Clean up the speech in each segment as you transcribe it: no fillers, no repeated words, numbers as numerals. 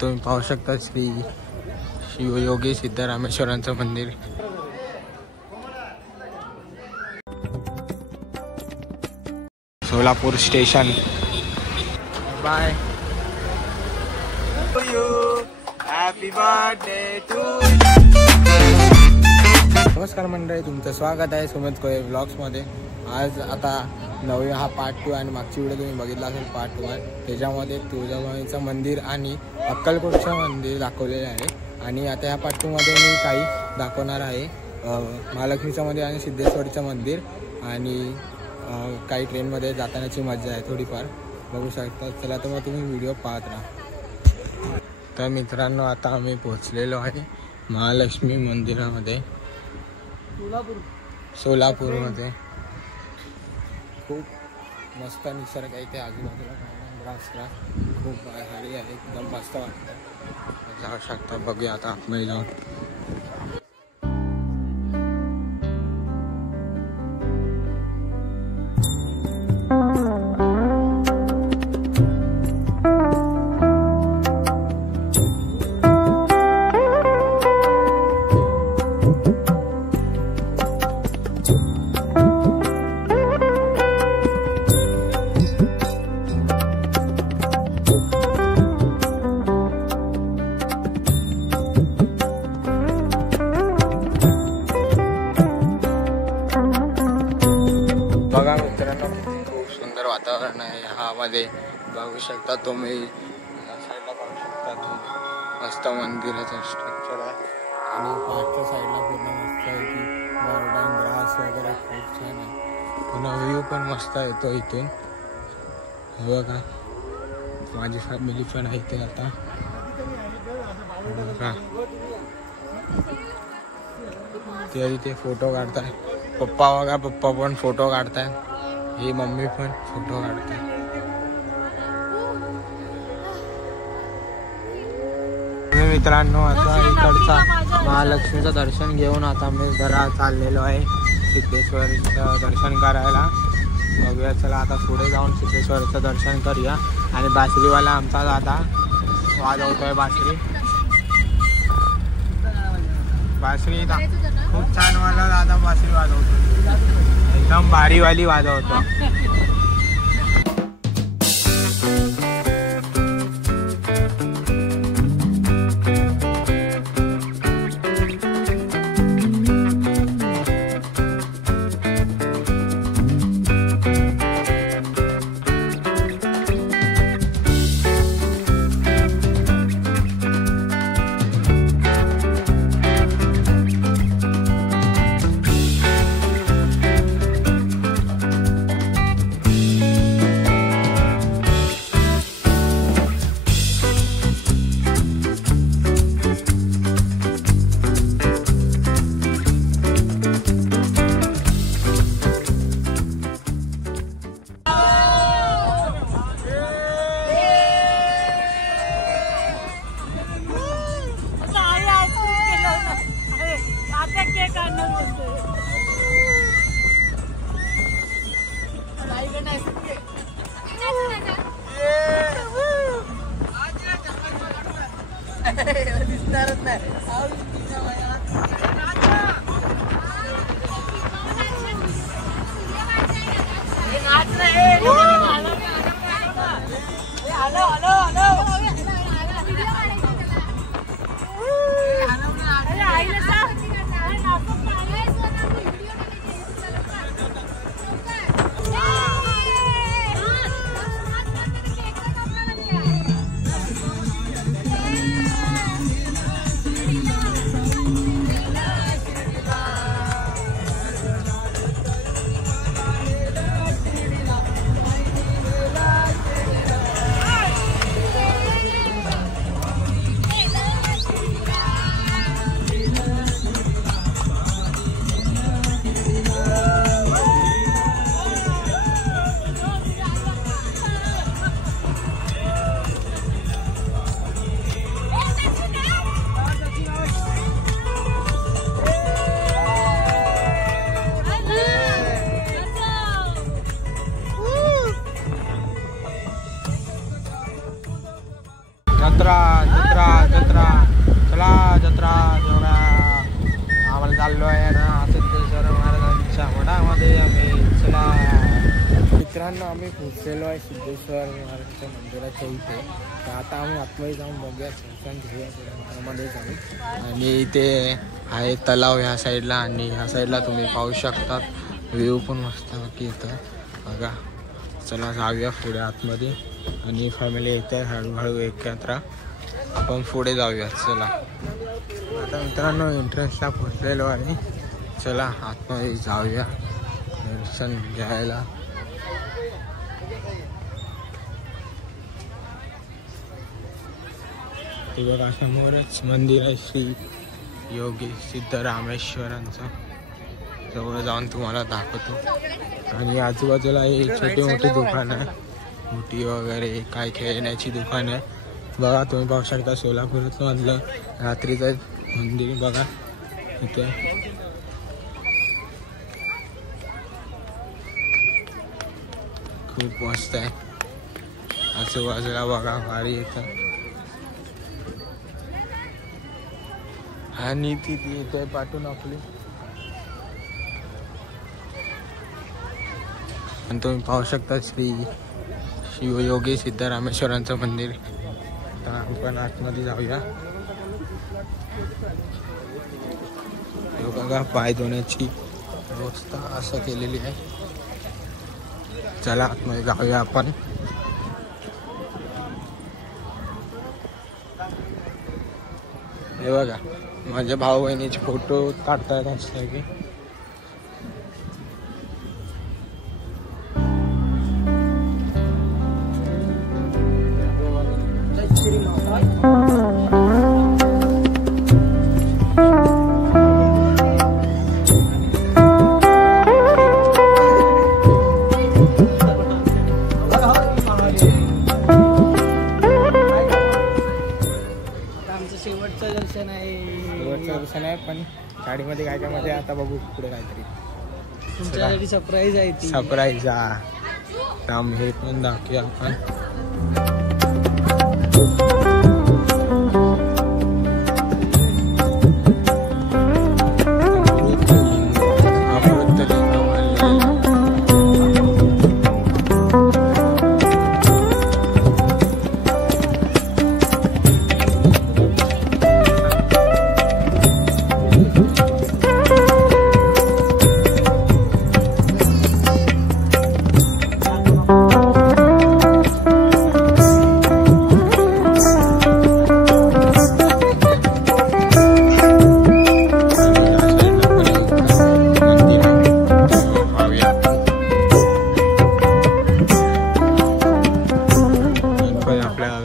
तुम्ही पाहू शकता श्री शिवयोगी सिद्धरामेश्वरांचं मंदिर. Solapur station. Bye. Happy birthday to. नमस्कार मंडळी, तुमचं स्वागत आहे सुमित कोळे ब्लॉग्समध्ये. आज आता नववी हा पार्ट 2 आणि मागची व्हिडिओ तुम्ही बघितला असेल पार्ट 1. त्याच्यामध्ये तुळजाभवानीचं मंदिर आणि अक्कलकोटचं मंदिर दाखवलेलं आहे. आणि आता ह्या पार्ट 2 मध्ये मी काही दाखवणार आहे. महालक्ष्मीचं मंदिर आणि सिद्धेश्वरचं मंदिर आणि काही ट्रेनमध्ये जातानाची मजा आहे थोडीफार बघू शकता. चला तर मग तुम्ही व्हिडिओ पाहत राहा. तर मित्रांनो, आता आम्ही पोहोचलेलो आहे महालक्ष्मी मंदिरामध्ये सोलापूरमध्ये. खूप मस्त निसर्ग आहे इथे आजूबाजूला. ग्रास खूप भारी आहे, एकदम मस्त वाटतं. जाऊ शकता. बघूया आता आतमध्ये जाऊन. बघा मित्रांनो, खूप सुंदर वातावरण आहे. ह्यामध्ये बघू शकता तुम्ही, साईडला बघू शकता तुम्ही मस्त मंदिराचं स्ट्रक्चर आहे. आणि पाठच्या साईडला पूर्ण मस्त आहे की गार्डन ग्रास वगैरे खूप छान आहे. पुन्हा व्ह्यू पण मस्त येतो इथून. बघा माझी फॅमिली पण आहे इथे. आता बघा ते इथे फोटो काढताय. पप्पा बघा, पप्पा पण फोटो काढताय. ही मम्मी पण फोटो काढताय. मित्रांनो, आता इकडचा महालक्ष्मीचं दर्शन घेऊन आता मी जरा चाललेलो आहे सिद्धेश्वरचं दर्शन करायला. बघूया, चला आता पुढे जाऊन सिद्धेश्वरचं दर्शन करूया. आणि बासरीवाला आमचा दादा वाजवतोय बासरी. बासरी खूप छान वाला दादा बासरी वाजवतो, एकदम भारीवाली वाजवतो. आलेलो आहे ना सिद्धेश्वर महाराजांच्या मठामध्ये आम्ही. चला मित्रांनो, आम्ही पोचलेलो आहे सिद्धेश्वर महाराजांच्या मंदिराच्या इथे. तर आता आम्ही आतमध्ये जाऊन बघूया, दर्शन घेऊया घरामध्ये जाऊन. आणि इथे आहे तलाव ह्या साईडला आणि ह्या साईडला तुम्ही पाहू शकता व्ह्यू पण मस्त बाकी इथं बघा. चला जाऊया पुढे आतमध्ये आणि फॅमिली येते हळूहळू एकत्र आपण पुढे जाऊया. चला आता मित्रांनो एंट्रन्सला पोचलेलो आहे. चला आतमध्ये जाऊया दर्शन घ्यायला. ते बघा समोरच मंदिर आहे श्री योगी सिद्धरामेश्वरांचं. जवळ जाऊन तुम्हाला दाखवतो. आणि आजूबाजूला हे छोटी मोठी दुकान आहे, मोठी वगैरे काय खेळण्याची दुकान आहे. बघा तुम्ही पाहू शकता सोलापूरातलं मधलं रात्रीचं मंदिर बघा इथे. खूप मस्त आहे. आजूबाजूला बघा भारी येतं. आणि ती इथे पाठवून आपली. आणि तुम्ही पाहू शकता श्री शिवयोगी सिद्धरामेश्वरांचं मंदिर. आता आपण आतमध्ये जाऊया. बघा पाय धुण्याची व्यवस्था असं केलेली आहे. चला आतमध्ये जाऊया आपण. हे बघा माझ्या भाऊ बहिणीचे फोटो काढतायत असं की. दर्शन आहे पण गाडीमध्ये काय काय मध्ये आता बघू पुढे काहीतरी तुमच्यासाठी सरप्राईज आहे ती. सरप्राईज हे पण दाखवूया आपण.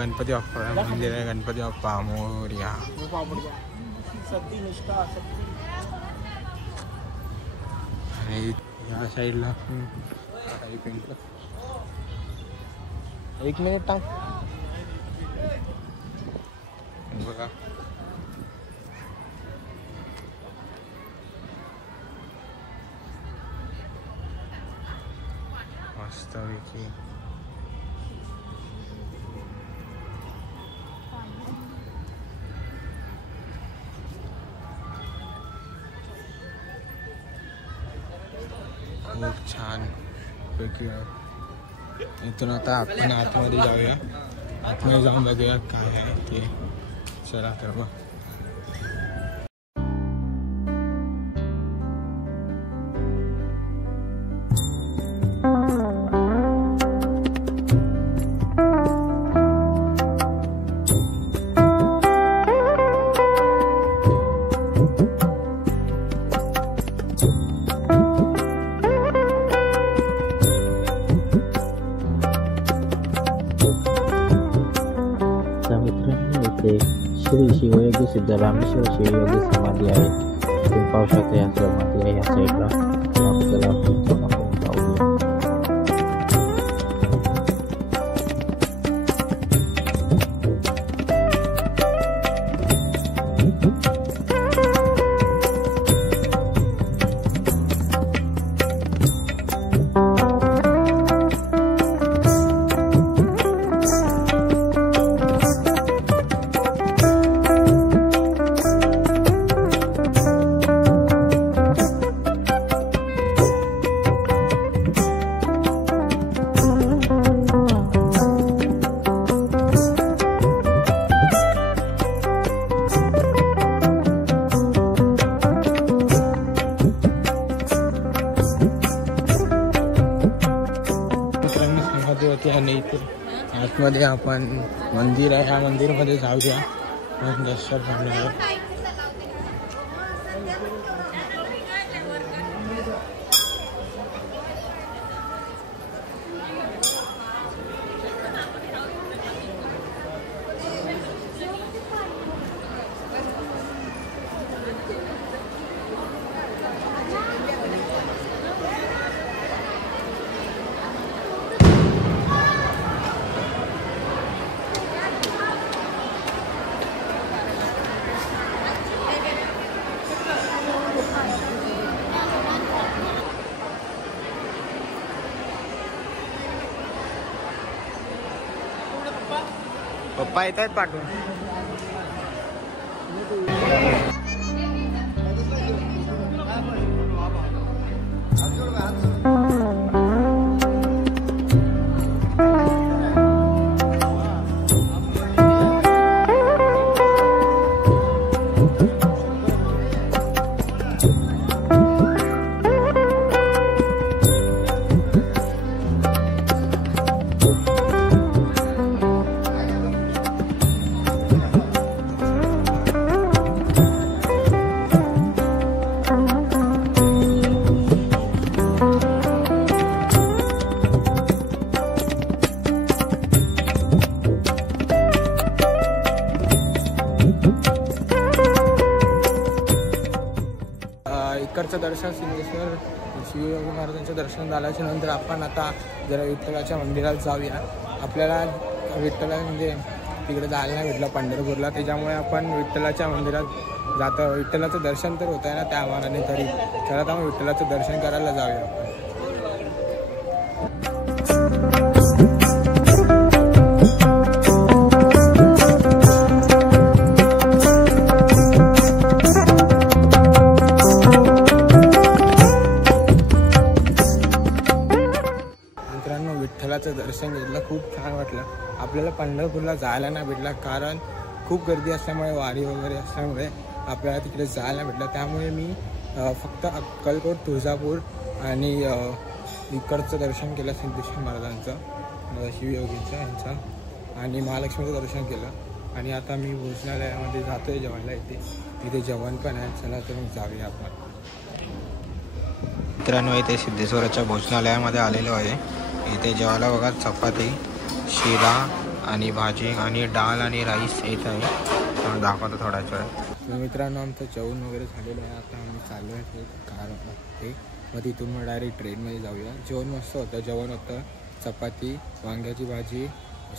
गणपती बाप्पा मंदिर आहे. गणपती बाप्पा मोरया. आणि या साईडला एक मिनिट टाक बघा. मस्त पैकी खूप छान पैकी. इथून आता आपण आतमध्ये जाऊया. आतमध्ये जाऊन बघूया काय आहे ते. चला तर मग. श्री शिवयोगी सिद्धरामेश्वर शिवयोगी समाधी आहे. तुम्ही पाहू शकता या समाधी आहे या साईडला. त्याबद्दल आपण पाहूया. आतमध्ये आपण मंदिर आहे, या मंदिरमध्ये जाऊया दर्शन करणार. पप्पा येत आहेत पाठवून. इकडचं दर्शन सिद्धेश्वर शिवयोगी महाराजांचं दर्शन झाल्याच्या नंतर आपण आता जरा विठ्ठलाच्या मंदिरात जाऊया. आपल्याला विठ्ठला म्हणजे तिकडे जायला नाही भेटलं पंढरपूरला, त्याच्यामुळे आपण विठ्ठलाच्या मंदिरात जातो. विठ्ठलाचं दर्शन तर होत आहे ना त्या मानाने तरी, चला तर मग विठ्ठलाचं दर्शन करायला जाऊया आपण. विठ्ठलाचं दर्शन घेतलं, खूप छान वाटलं. आपल्याला पंढरपूरला जायला नाही भेटला कारण खूप गर्दी असल्यामुळे, वारी वगैरे असल्यामुळे आपल्याला तिकडे जायला भेटलं. त्यामुळे मी फक्त अक्कलकोट, तुळजापूर आणि इकडचं दर्शन केलं, सिद्धेश्वर महाराजांचं, शिवयोगीचं यांचं आणि महालक्ष्मीचं दर्शन केलं. आणि आता मी भोजनालयामध्ये जातोय जेवायला. इथे जेवण पण आहे, चला तर मग जाऊया आपण. मित्रांनो, इथे सिद्धेश्वराच्या भोजनालयामध्ये आलेलो आहे. इथे जेवायला बघा चपाती, शिरा आणि भाजी आणि डाळ आणि राईस येत आहे. दाखवतो थोड्याच वेळात. तर मित्रांनो, आमचं जेवण वगैरे झालेलं आहे. आता आम्ही चाललो आहे ते कार ते, मग तिथून मग डायरेक्ट ट्रेनमध्ये जाऊया. जेवण मस्त होतं. जेवण होतं चपाती, वांग्याची भाजी,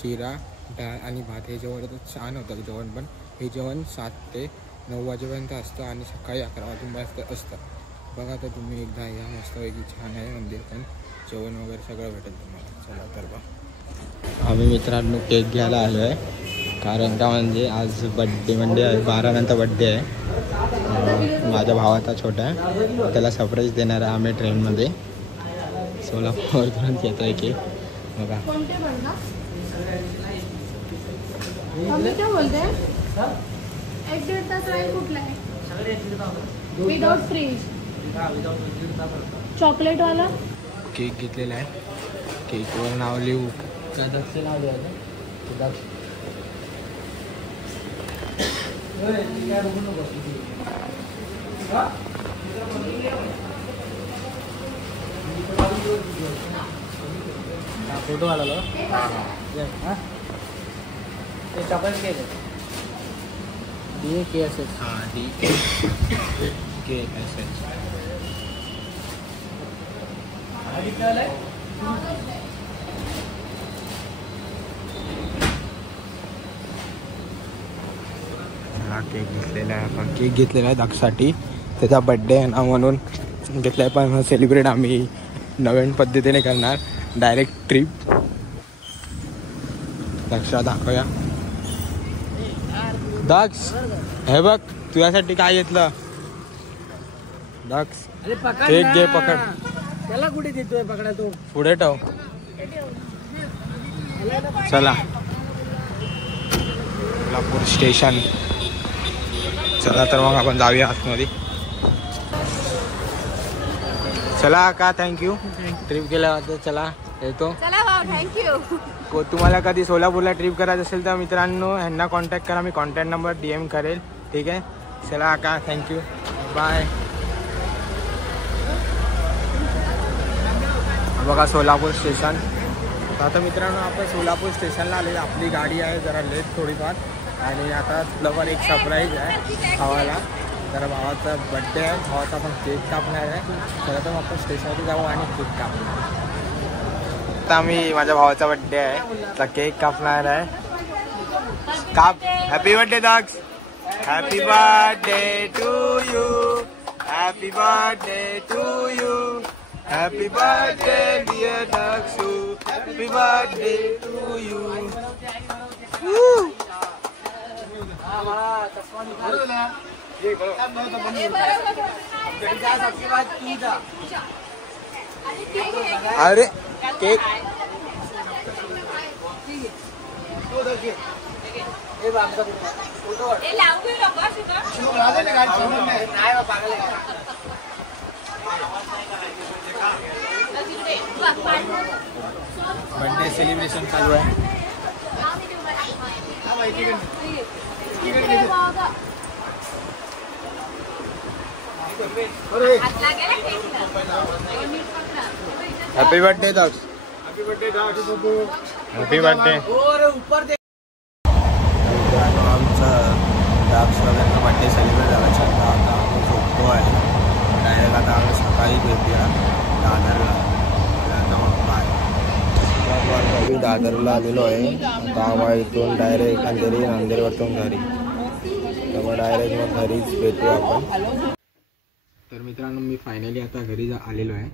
शिरा, डाळ आणि भात. हे जेवण होतं, छान होतं जेवण. पण हे जेवण 7 ते 9 वाजेपर्यंत असतं आणि सकाळी 11 वाजेपर्यंत असतं. बघा तर तुम्ही एकदा या, मस्तपैकी छान आहे मंदिर, पण जेवण वगैरे सगळं भेटेल तुम्हाला. चला तर बघा. आम्ही मित्रांनो केक घ्यायला आलो आहे, कारण का म्हणजे आज बड्डे आहे, 12 नंतर बड्डे आहे. माझ्या भावाचा छोटा आहे, त्याला सरप्राईज देणार आहे आम्ही ट्रेनमध्ये. सोलापूरपर्यंत येतो आहे केक बघा. विदाउट फ्रीज चॉकलेट वाला केक घेतलेला आहे. केकवर नाव लिहू, दक्षचे नाव द्यायचं. फोटो आला ते चॉकलेट केक आहे. DKSS. हां, DKSS. हा केक घेतलेला आहे आपण. केक घेतलेला आहे दक्षसाठी, त्याचा बड्डे आहे ना म्हणून घेतला आहे. पण सेलिब्रेट आम्ही नवीन पद्धतीने करणार, डायरेक्ट ट्रिप. दक्षा दाखवूया. दक्ष, हे बघ तुझ्यासाठी काय घेतलं. दक्ष केक घे, पकड. त्याला कुठे देतोय पकडा, तो पुढे ठेव. चला सोलापूर स्टेशन. चला तर मग आपण जाऊया आतमध्ये. चला का, थँक्यू ट्रिप केल्याबद्दल. चला येतो. थँक्यू. तुम्हाला कधी सोलापूरला ट्रिप करायचं असेल तर मित्रांनो ह्यांना कॉन्टॅक्ट करा. मी कॉन्टॅक्ट नंबर DM करेल. ठीक आहे. चला का थँक्यू बाय. बघा सोलापूर स्टेशन. आता मित्रांनो आपण सोलापूर स्टेशनला आलेलो. आपली गाडी आहे जरा लेट थोडीफार आणि आता तुला एक सरप्राईज आहे भावाला. तर भावाचा बड्डे आहे. भावाचा आपण केक कापणार आहे. तर तर आपण स्टेशनवरती जाऊ आणि केक कापणार. आता मी माझ्या भावाचा बड्डे आहे तर केक कापणार आहे. काप. Happy birthday dogs. Happy birthday to you. Happy birthday to you. Happy birthday dear डॉग्सू. Happy birthday to you. अरे केक बर्थडे सेलिब्रेशन चालू आहे. Happy birthday dogs. Happy birthday dogs. Happy birthday. आमचा डॉग्स वगैरे birthday celebrate झाला. आता आम्ही झोपतो आहे. डायरेक्ट आता आम्ही सकाळी भेटूया दादरला. बाय. दादरला आलेलो आहे. आता आम्हाला इथून डायरेक्ट नांदेडवरतून घरी. तर मग डायरेक्ट मग घरीच भेटू आपण. तर मित्रांनो मी फायनली आता घरी आलेलो आहे.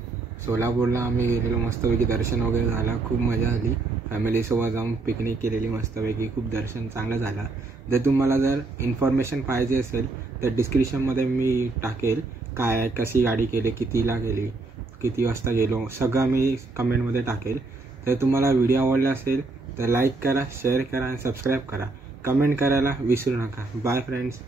सोलापूरला आम्ही गेलेलो. मस्तपैकी दर्शन वगैरे झालं. खूप मजा आली. फॅमिलीसोबत जाऊन पिकनिक केलेली मस्तपैकी. खूप दर्शन चांगलं झालं. तुम्हाला जर इन्फॉर्मेशन पाहिजे असेल तर डिस्क्रिप्शनमध्ये मी टाकेल. काय कशी गाडी केली, कितीला गेली, किती वाजता गेलो, सगळं मी कमेंटमध्ये टाकेल. तर तुम्हाला व्हिडिओ आवडला असेल तर लाईक करा, शेअर करा आणि सबस्क्राईब करा. कमेंट करायला विसरू नका. Bye friends.